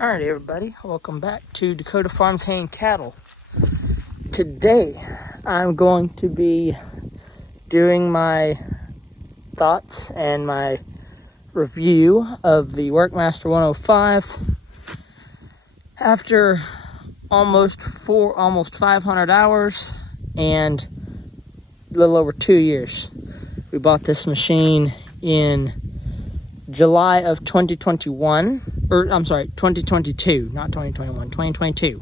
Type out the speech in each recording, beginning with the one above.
Alright everybody, welcome back to Dakota Farms Hay and Cattle. Today I'm going to be doing my thoughts and my review of the Workmaster 105 after almost 500 hours and a little over 2 years. We bought this machine in July of 2021, or I'm sorry, 2022, not 2021, 2022.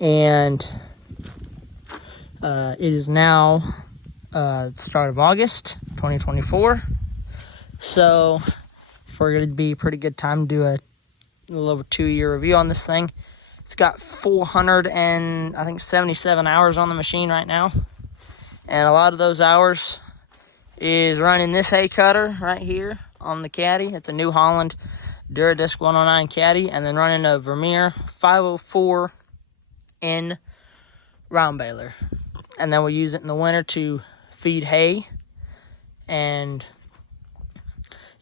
And it is now the start of August 2024. So figured it'd be a pretty good time to do a little over 2 year review on this thing. It's got 477 hours on the machine right now. And a lot of those hours is running this hay cutter right here on the caddy. It's a New Holland Duradisc 109 caddy, and then running a Vermeer 504N round baler. And then we use it in the winter to feed hay, and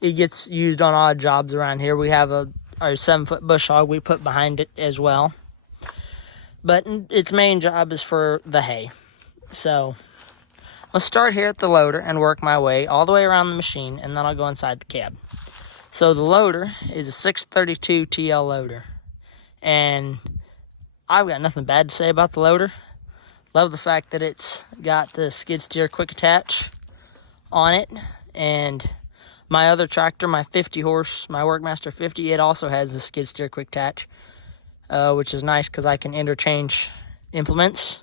it gets used on odd jobs around here. We have our 7-foot bush hog we put behind it as well, but its main job is for the hay. So I'll start here at the loader and work my way all the way around the machine, and then I'll go inside the cab. So the loader is a 632 TL loader, and I've got nothing bad to say about the loader. Love the fact that it's got the skid steer quick attach on it, and my other tractor, my 50 horse, my Workmaster 50, it also has the skid steer quick attach, which is nice because I can interchange implements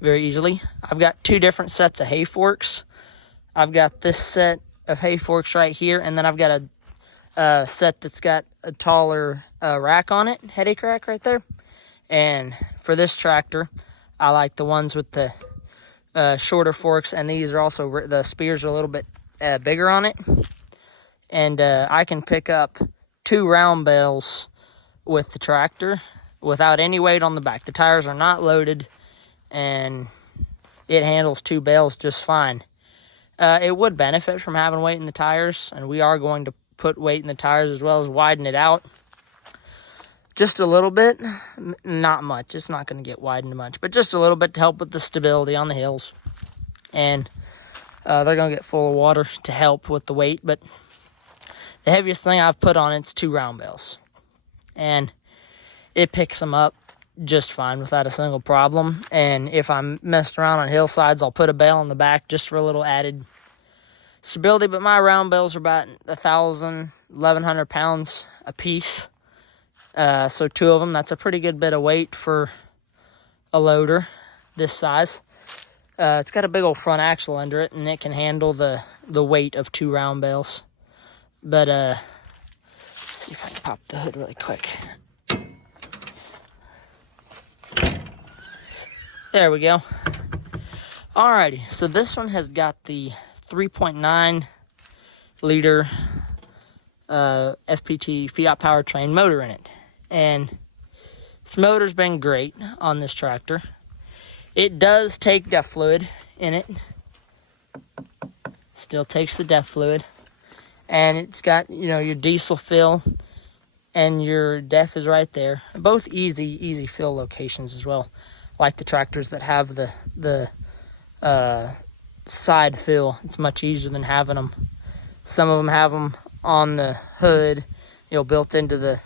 very easily. I've got two different sets of hay forks. I've got this set of hay forks right here, and then I've got a set that's got a taller rack on it, headache rack right there. And for this tractor, I like the ones with the shorter forks, and these are also, the spears are a little bit bigger on it. And I can pick up 2 round bales with the tractor without any weight on the back. The tires are not loaded, and it handles 2 bales just fine. It would benefit from having weight in the tires, and we are going to put weight in the tires as well as widen it out just a little bit. Not much. It's not going to get widened much, but just a little bit to help with the stability on the hills. And they're going to get full of water to help with the weight, but the heaviest thing I've put on it's 2 round bales, and it picks them up just fine without a single problem. And if I'm messing around on hillsides, I'll put a bale on the back just for a little added stability. But my round bales are about 1,100 pounds a piece, so 2 of them, that's a pretty good bit of weight for a loader this size. It's got a big old front axle under it, and it can handle the weight of 2 round bales. But let's see if I can pop the hood really quick. There we go. Alrighty, so this one has got the 3.9 liter FPT Fiat powertrain motor in it. And this motor's been great on this tractor. It does take DEF fluid in it. Still takes the DEF fluid. And it's got, your diesel fill, and your DEF is right there. Both easy fill locations as well. Like the tractors that have the side fill, it's much easier than having them. Some of them have them on the hood, built into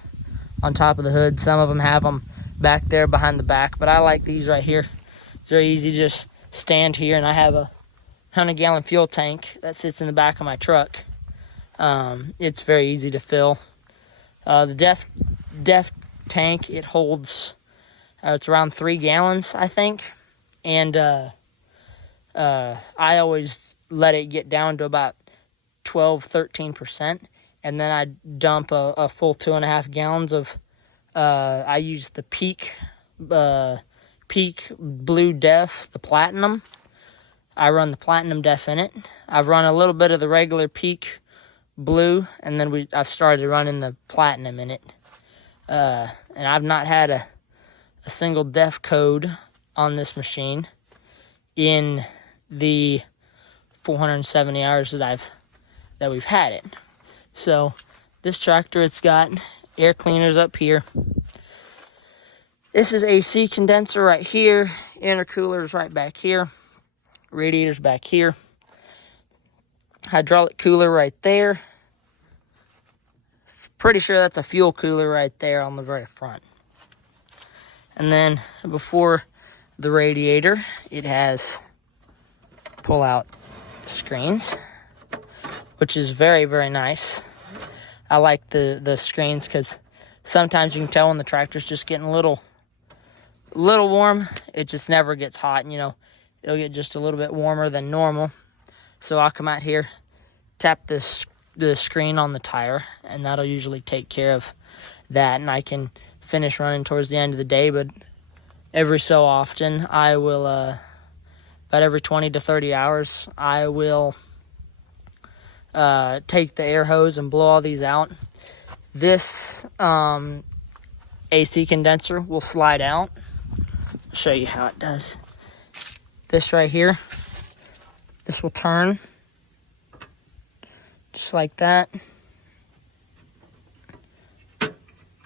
on top of the hood. Some of them have them back there behind the back, but I like these right here. It's very easy to just stand here, and I have a 100-gallon fuel tank that sits in the back of my truck. It's very easy to fill. The DEF tank, it holds, it's around 3 gallons, I think. And I always let it get down to about 12-13%. And then I dump a full 2.5 gallons of, I use the Peak Blue DEF, the Platinum. I run the Platinum DEF in it. I've run a little bit of the regular Peak Blue, and then I've started running the Platinum in it. And I've not had a single DEF code on this machine in the 470 hours that we've had it. So this tractor, it's got Air cleaners up here. This is AC condenser right here. Intercoolers right back here. Radiators back here. Hydraulic cooler right there. Pretty sure that's a fuel cooler right there on the very front. And then before the radiator, it has pull-out screens, which is very, very nice. I like the screens because sometimes you can tell when the tractor's just getting a little warm. It just never gets hot, and, you know, it'll get just a little bit warmer than normal. So I'll come out here, tap the screen on the tire, and that'll usually take care of that, and I can finish running towards the end of the day. But every so often, I will, about every 20 to 30 hours, I will take the air hose and blow all these out. This AC condenser will slide out. I'll show you how it does. This right here, this will turn just like that.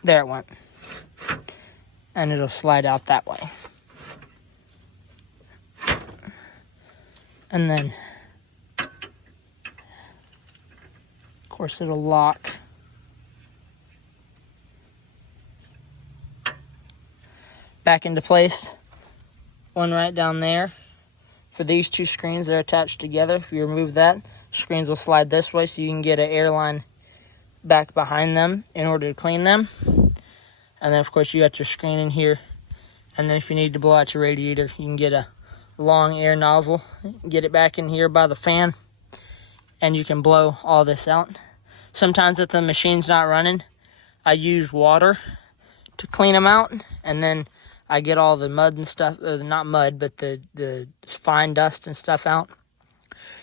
There it went. And it'll slide out that way. And then, of course, it'll lock. Back into place. One right down there. For these two screens, they're attached together. If you remove that, screens will slide this way so you can get an air line back behind them in order to clean them. And then, of course, you got your screen in here. And then if you need to blow out your radiator, you can get a long air nozzle, get it back in here by the fan, and you can blow all this out. Sometimes if the machine's not running, I use water to clean them out, and then I get all the mud and stuff, not mud, but the fine dust and stuff out.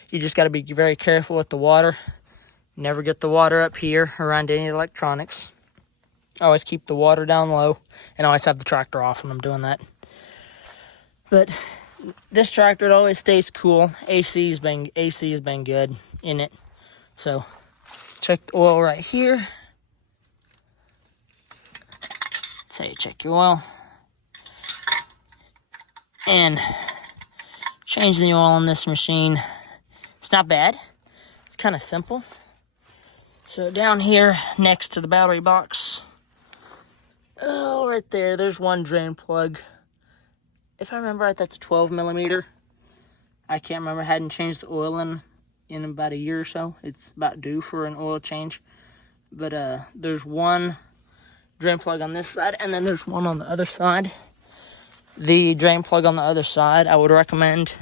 You just got to be very careful with the water. Never get the water up here around any electronics. Always keep the water down low, and always have the tractor off when I'm doing that. But this tractor, it always stays cool. AC has been good in it. So check the oil right here. That's how you check your oil. And changing the oil on this machine, it's not bad. It's kind of simple. So down here next to the battery box, oh, right there, there's one drain plug. If I remember right, that's a 12 millimeter. I can't remember. I hadn't changed the oil in about a year or so. It's about due for an oil change. But there's one drain plug on this side, and then there's one on the other side. The drain plug on the other side, I would recommend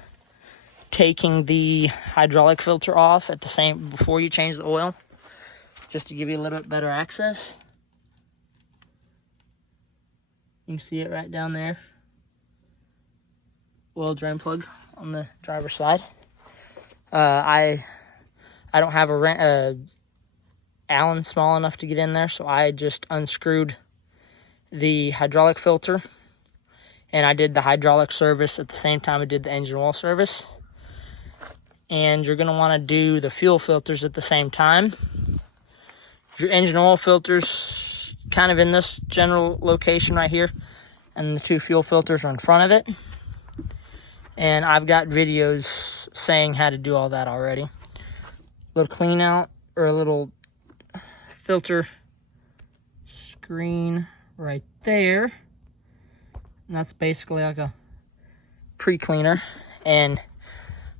taking the hydraulic filter off at the same before you change the oil, just to give you a little bit better access. You can see it right down there. Oil drain plug on the driver's side. I don't have a Allen small enough to get in there, so I just unscrewed the hydraulic filter, and I did the hydraulic service at the same time I did the engine oil service. And you're going to want to do the fuel filters at the same time. Your engine oil filters kind of in this general location right here, and the two fuel filters are in front of it. And I've got videos saying how to do all that already. A little clean out, or a little filter screen right there. And that's basically like a pre-cleaner. And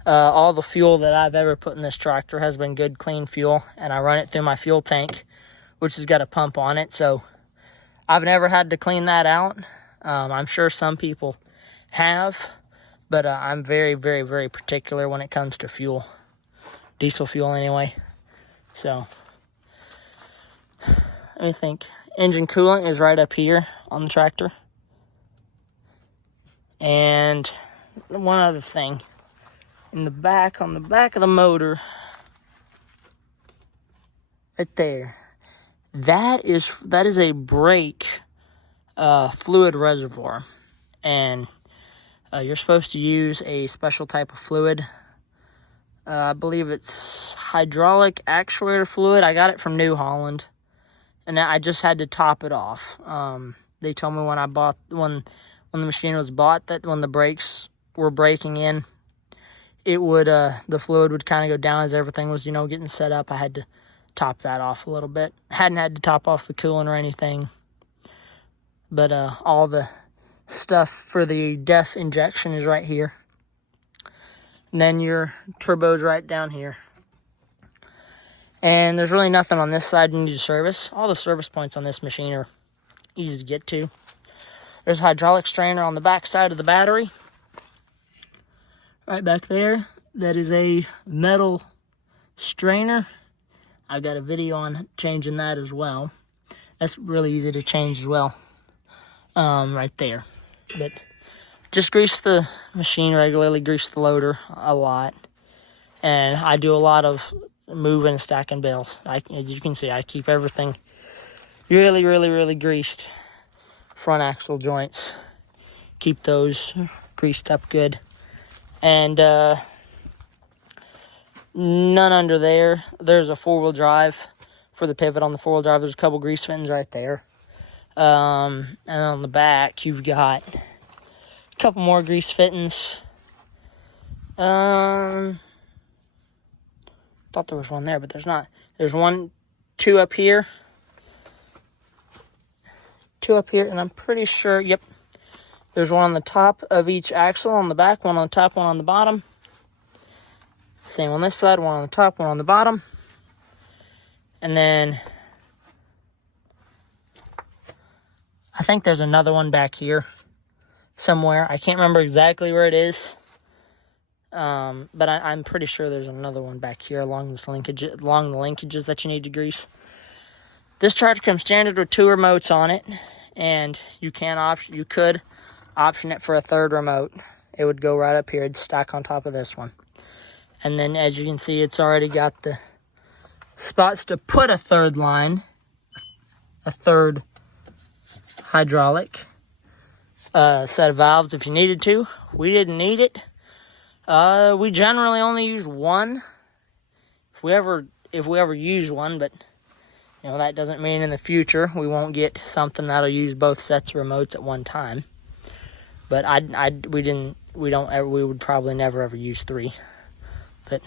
all the fuel that I've ever put in this tractor has been good, clean fuel. And I run it through my fuel tank, which has got a pump on it. So I've never had to clean that out. I'm sure some people have. But I'm very, very, very particular when it comes to fuel. Diesel fuel anyway. So, let me think. Engine coolant is right up here on the tractor. And one other thing. In the back, on the back of the motor, right there, that is a brake fluid reservoir. And you're supposed to use a special type of fluid. I believe it's hydraulic actuator fluid. I got it from New Holland. and I just had to top it off. They told me when the machine was bought that when the brakes were breaking in, it would the fluid would kind of go down as everything was getting set up. I had to top that off a little bit. Hadn't had to top off the coolant or anything, but all the stuff for the DEF injection is right here, and then your turbo's right down here. And there's really nothing on this side you need to service. All the service points on this machine are easy to get to. There's a hydraulic strainer on the back side of the battery. Right back there. That is a metal strainer. I've got a video on changing that as well. That's really easy to change as well. Right there. But just grease the machine regularly, grease the loader a lot. And I do a lot of moving and stacking bales. As you can see, I keep everything really, really, really greased. Front axle joints, keep those greased up good. And none under there. There's a four-wheel drive for the pivot on the four-wheel drive. There's a couple grease fittings right there. And on the back, you've got a couple more grease fittings. Thought there was one there, but there's not. There's two up here, and I'm pretty sure, yep, there's one on the top of each axle on the back, one on the top, one on the bottom. Same on this side, one on the top, one on the bottom. And then I think there's another one back here somewhere. I can't remember exactly where it is. But I'm pretty sure there's another one back here along the linkages that you need to grease. This tractor comes standard with 2 remotes on it, and you could option it for a 3rd remote. It would go right up here. It'd stack on top of this one. And then, as you can see, it's already got the spots to put a 3rd line, a 3rd hydraulic set of valves if you needed to. We didn't need it. We generally only use one, if we ever use one, but that doesn't mean in the future we won't get something that'll use both sets of remotes at one time. But we would probably never ever use 3. But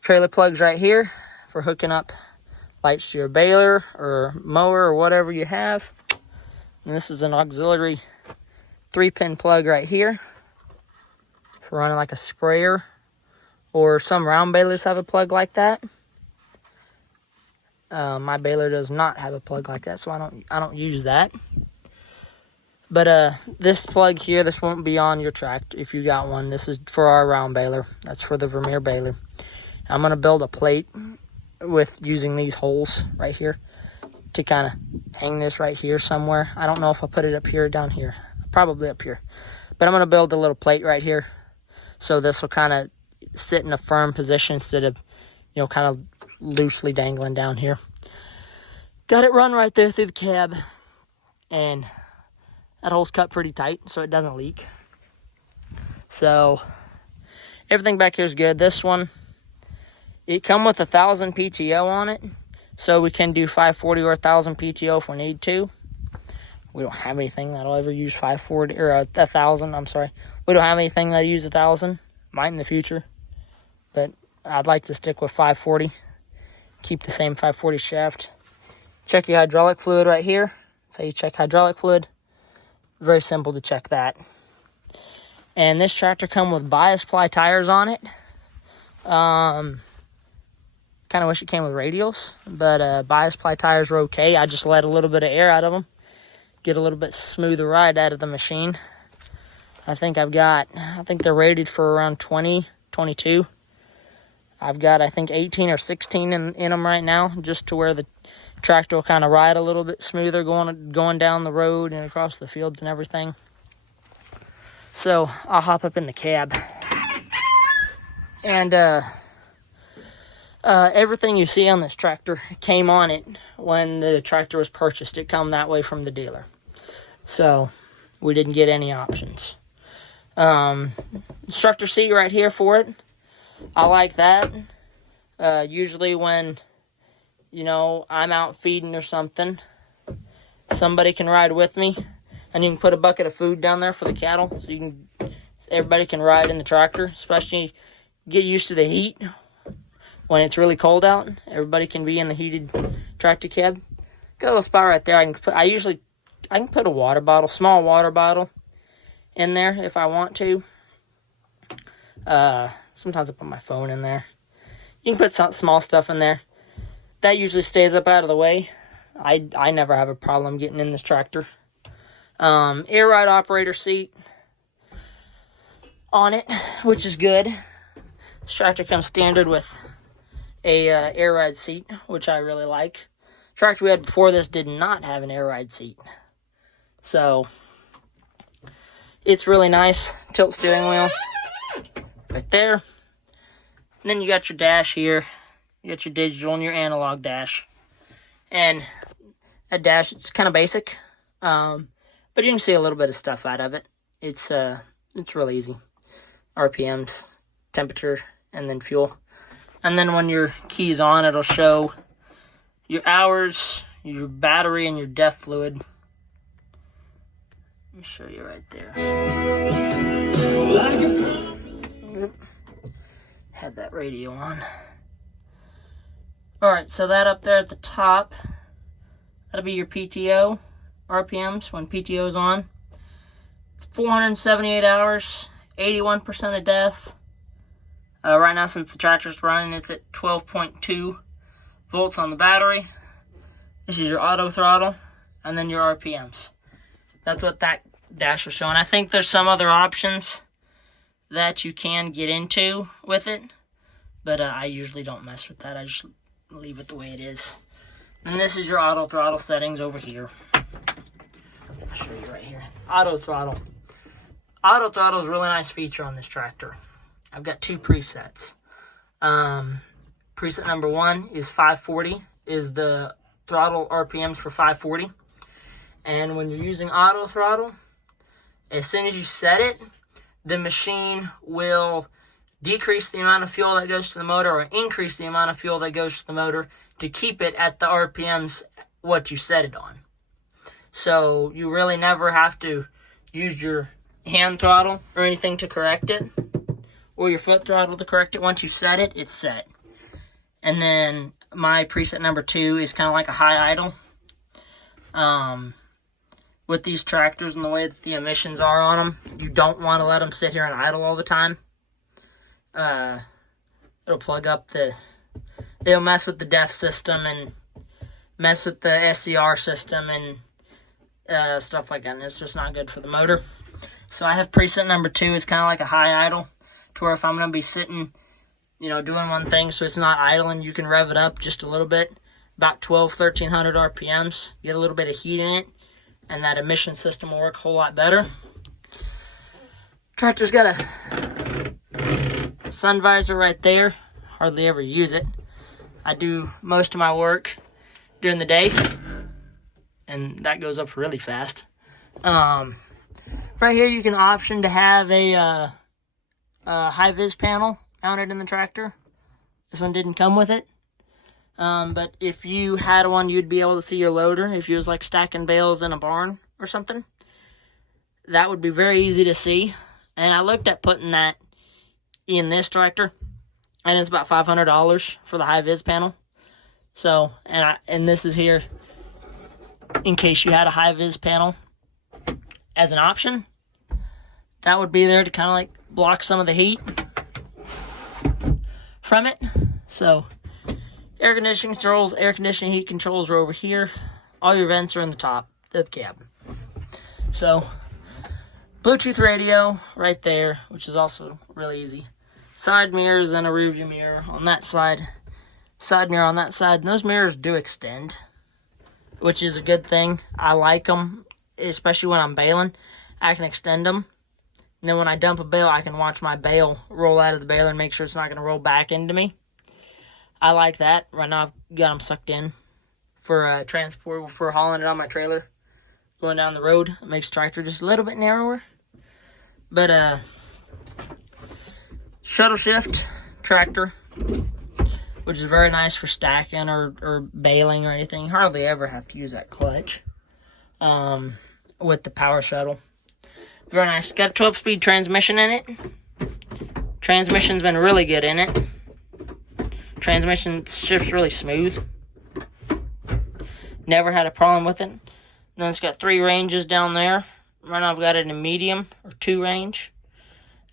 trailer plugs right here for hooking up lights to your baler or mower or whatever you have. And this is an auxiliary 3-pin plug right here for running like a sprayer, or some round balers have a plug like that. My baler does not have a plug like that, so I don't use that. But this plug here, this won't be on your tractor if you got one. This is for our round baler. That's for the Vermeer baler. I'm gonna build a plate with using these holes right here to kind of hang this right here somewhere. I don't know if I'll put it up here or down here. Probably up here. But I'm gonna build a little plate right here, so this will kind of sit in a firm position instead of, kind of loosely dangling down here. Got it run right there through the cab, and that hole's cut pretty tight so it doesn't leak. So everything back here is good. This one, it come with 1,000 PTO on it, so we can do 540 or 1,000 PTO if we need to. We don't have anything that'll ever use 540 or 1,000. I'm sorry. We don't have anything that'll use 1,000. Might in the future, but I'd like to stick with 540. Keep the same 540 shaft. Check your hydraulic fluid right here. That's how you check hydraulic fluid. Very simple to check that. And this tractor come with bias ply tires on it. Kind of wish it came with radials, but bias ply tires are okay. I just let a little bit of air out of them, get a little bit smoother ride out of the machine. I think they're rated for around 20, 22. I've got, I think, 18 or 16 in them right now, just to where the tractor will kind of ride a little bit smoother going down the road and across the fields and everything. So I'll hop up in the cab. And everything you see on this tractor came on it when the tractor was purchased. It come that way from the dealer. So we didn't get any options. Instructor seat right here for it. I like that. Usually when you know, I'm out feeding or something, somebody can ride with me, and you can put a bucket of food down there for the cattle, so everybody can ride in the tractor, especially get used to the heat when it's really cold out. Everybody can be in the heated tractor cab. Got a little spot right there. I can put a water bottle, small water bottle, in there if I want to. Sometimes I put my phone in there. You can put some small stuff in there. That usually stays up out of the way. I never have a problem getting in this tractor. Air ride operator seat on it, which is good. This tractor comes standard with a air ride seat, which I really like. The tractor we had before this did not have an air ride seat. So, it's really nice. Tilt steering wheel right there. And then you got your dash here. You got your digital and your analog dash. And that dash, it's kind of basic. But you can see a little bit of stuff out of it. It's really easy. RPMs, temperature, and then fuel. And then when your key's on, it'll show your hours, your battery, and your DEF fluid. Let me show you right there. Had that radio on. Alright, so that up there at the top, that'll be your PTO RPMs when PTO is on. 478 hours, 81% of DEF. Right now, since the tractor's running, it's at 12.2 volts on the battery. This is your auto throttle, and then your RPMs. That's what that dash was showing. I think there's some other options that you can get into with it, but I usually don't mess with that. I just leave it the way it is. And this is your auto throttle settings over here. I'll show you right here. Auto throttle. Auto throttle is a really nice feature on this tractor. I've got two presets. Preset number 1 is 540, is the throttle RPMs for 540. And when you're using auto throttle, as soon as you set it, the machine will decrease the amount of fuel that goes to the motor or increase the amount of fuel that goes to the motor to keep it at the RPMs what you set it on. So you really never have to use your hand throttle or anything to correct it, or your foot throttle to correct it. Once you set it, it's set. And then my preset number 2 is kind of like a high idle. With these tractors and the way that the emissions are on them, you don't want to let them sit here and idle all the time. It'll plug up it'll mess with the DEF system and mess with the SCR system and stuff like that. And it's just not good for the motor. So I have preset number 2 is kind of like a high idle, to where if I'm going to be sitting, you know, doing one thing so it's not idling, you can rev it up just a little bit, about 1300 RPMs, get a little bit of heat in it, and that emission system will work a whole lot better. Tractor's got a sun visor right there. Hardly ever use it. I do most of my work during the day, and that goes up really fast. Right here you can option to have a high-vis panel mounted in the tractor. This one didn't come with it. But if you had one, you'd be able to see your loader. If you was like stacking bales in a barn or something, that would be very easy to see. And I looked at putting that in this tractor, and it's about $500 for the high-vis panel. So, and this is here in case you had a high-vis panel as an option. That would be there to kind of like block some of the heat from it. So, air conditioning controls, air conditioning heat controls are over here. All your vents are in the top of the cab. So, Bluetooth radio right there, which is also really easy. Side mirrors and a rear view mirror on that side. Side mirror on that side. And those mirrors do extend, which is a good thing. I like them, especially when I'm baling. I can extend them. And then when I dump a bale, I can watch my bale roll out of the baler and make sure it's not going to roll back into me. I like that. Right now I've got them sucked in for transport, for hauling it on my trailer. Going down the road, it makes the tractor just a little bit narrower. But shuttle shift tractor which is very nice for stacking or baling or anything. You hardly ever have to use that clutch with the power shuttle. Very nice. Got a 12-speed transmission in it. Transmission's been really good in it. Transmission shifts really smooth. Never had a problem with it. Then it's got 3 ranges down there. Right now I've got it in medium or 2 range.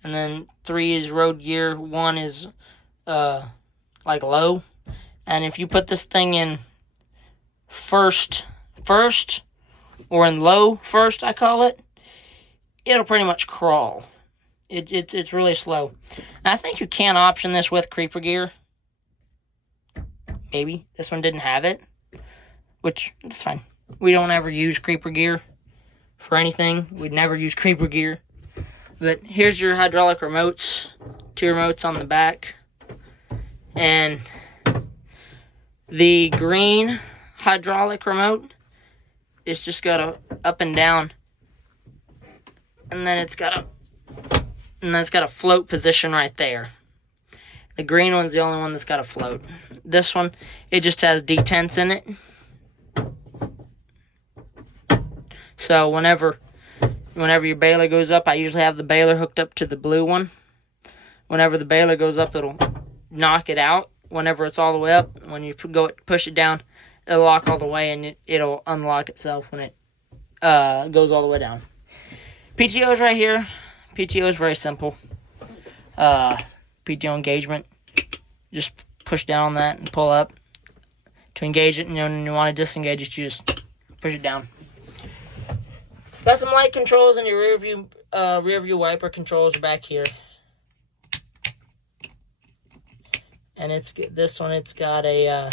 And then 3 is road gear, 1 is like low. And if you put this thing in first or in low first, I call it, it'll pretty much crawl. It's really slow. And I think you can option this with creeper gear. Maybe. This one didn't have it, which is fine. We don't ever use creeper gear for anything. We'd never use creeper gear. But here's your hydraulic remotes. 2 remotes on the back. And the green hydraulic remote, it's just got a up and down. And then it's got a float position right there. The green one's the only one that's got a float. This one, it just has detents in it. So whenever your baler goes up, I usually have the baler hooked up to the blue one. Whenever the baler goes up, it'll knock it out. Whenever it's all the way up, when you push it down, it'll lock all the way, and it'll unlock itself when it goes all the way down. PTO is right here. PTO is very simple. PTO engagement. Just push down on that and pull up to engage it. And when you want to disengage it, you just push it down. Got some light controls, and your rear view wiper controls are back here. And this one. It's got a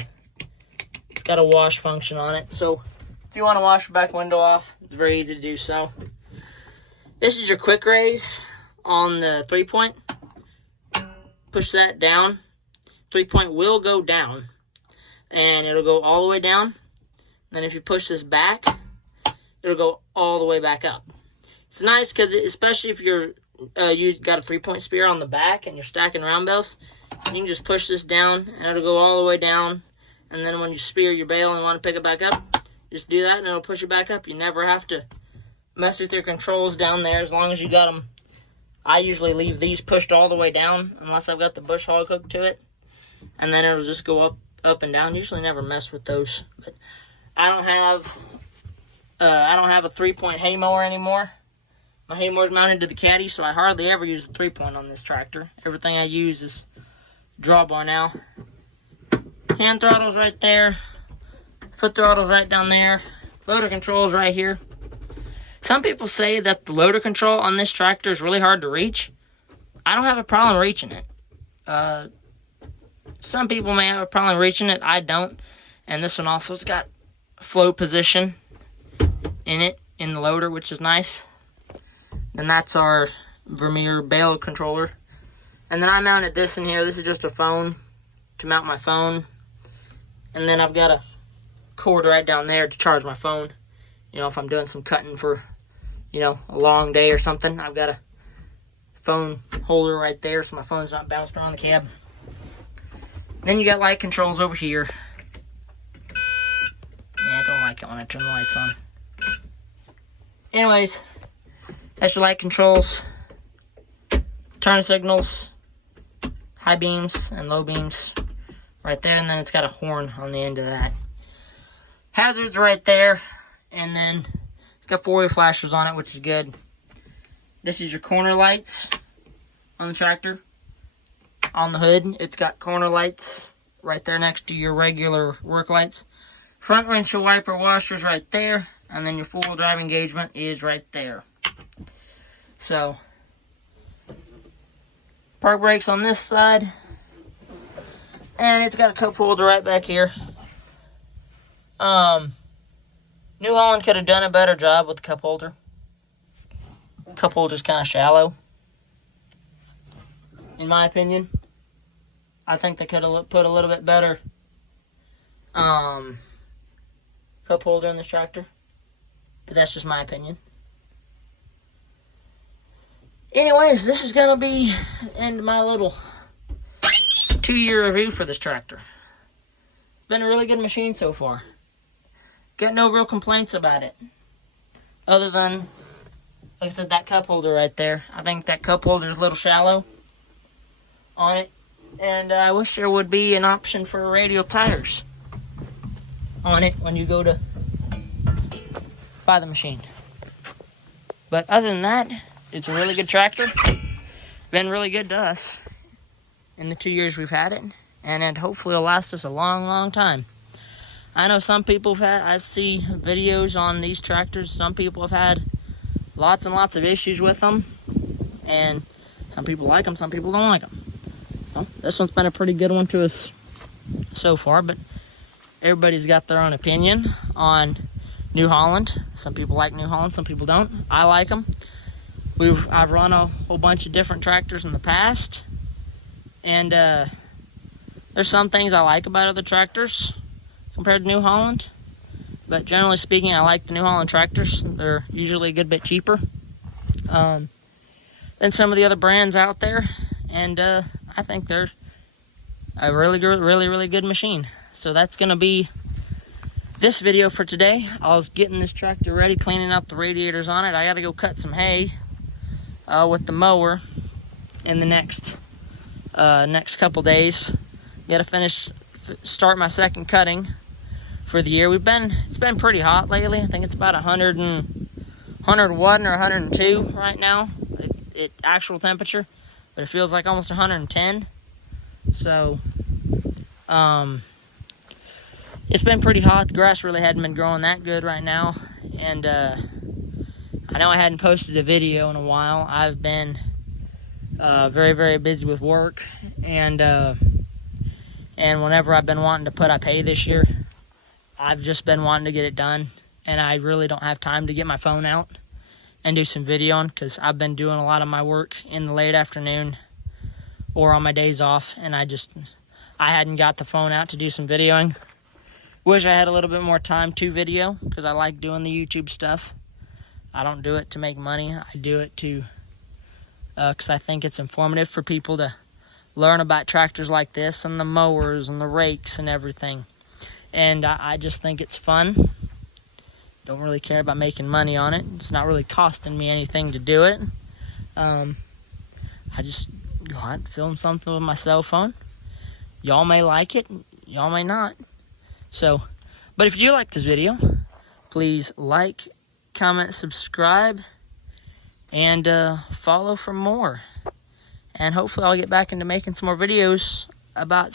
wash function on it. So if you want to wash your back window off, it's very easy to do so. This is your quick raise on the 3-point. Push that down. 3-point will go down, and it'll go all the way down. And then if you push this back, it'll go all the way back up. It's nice because, especially if you got a 3-point spear on the back and you're stacking round bells, you can just push this down, and it'll go all the way down. And then when you spear your bale and want to pick it back up, just do that, and it'll push it back up. You never have to mess with your controls down there as long as you got them. I usually leave these pushed all the way down unless I've got the bush hog hooked to it, and then it'll just go up and down. Usually never mess with those. But I don't have a 3-point hay mower anymore. My hay mower's mounted to the caddy, so I hardly ever use a 3-point on this tractor. Everything I use is drawbar now. Hand throttle's right there. Foot throttle's right down there. Loader control's right here. Some people say that the loader control on this tractor is really hard to reach. I don't have a problem reaching it. Some people may have a problem reaching it. I don't. And this one also has got float position in it, in the loader, which is nice. Then that's our Vermeer bale controller. And then I mounted this in here. This is just a phone to mount my phone. And then I've got a cord right down there to charge my phone. You know, if I'm doing some cutting for, a long day or something, I've got a phone holder right there so my phone's not bounced around the cab. Then you got light controls over here. Yeah, I don't like it when I turn the lights on. Anyways, that's your light controls. Turn signals, high beams and low beams right there, and then it's got a horn on the end of that. Hazards right there, and then it's got 4-way flashers on it, which is good. This is your corner lights on the tractor. On the hood, it's got corner lights right there next to your regular work lights. Front windshield wiper washers right there, and then your 4-wheel drive engagement is right there. So, park brakes on this side, and it's got a cup holder right back here. New Holland could have done a better job with the cup holder. Cup holder's kind of shallow, in my opinion. I think they could have put a little bit better cup holder in this tractor, but that's just my opinion. Anyways, this is gonna be end my little 2-year review for this tractor. It's been a really good machine so far. Got no real complaints about it. Other than, like I said, that cup holder right there. I think that cup holder is a little shallow on it. And I wish there would be an option for radial tires on it when you go to buy the machine. But other than that, it's a really good tractor. Been really good to us in the 2 years we've had it. And it hopefully will last us a long, long time. I know some people have had, I see videos on these tractors, some people have had lots and lots of issues with them. And some people like them, some people don't like them. Well, this one's been a pretty good one to us so far, but everybody's got their own opinion on New Holland. Some people like New Holland, some people don't. I like them. I've run a whole bunch of different tractors in the past, and there's some things I like about other tractors compared to New Holland, but generally speaking, I like the New Holland tractors. They're usually a good bit cheaper than some of the other brands out there, and I think they're a really good machine. So that's gonna be this video for today. I was getting this tractor ready, cleaning up the radiators on it. I gotta go cut some hay with the mower in the next couple days. Gotta start my second cutting for the year. It's been pretty hot lately. I think it's about 101 or 102 right now at actual temperature, but it feels like almost 110. So it's been pretty hot. The grass really hadn't been growing that good right now, and I know I hadn't posted a video in a while. I've been very busy with work, and whenever I've been wanting to put up hay this year, I've just been wanting to get it done, and I really don't have time to get my phone out and do some videoing, because I've been doing a lot of my work in the late afternoon or on my days off, and I hadn't got the phone out to do some videoing. Wish I had a little bit more time to video, because I like doing the YouTube stuff. I don't do it to make money. I do it because I think it's informative for people to learn about tractors like this and the mowers and the rakes and everything. And I just think it's fun. Don't really care about making money on it. It's not really costing me anything to do it. I just go out and film something with my cell phone. Y'all may like it, y'all may not. So, but if you like this video, please like, comment, subscribe, and follow for more. And hopefully I'll get back into making some more videos about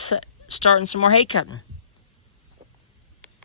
starting some more hay cutting.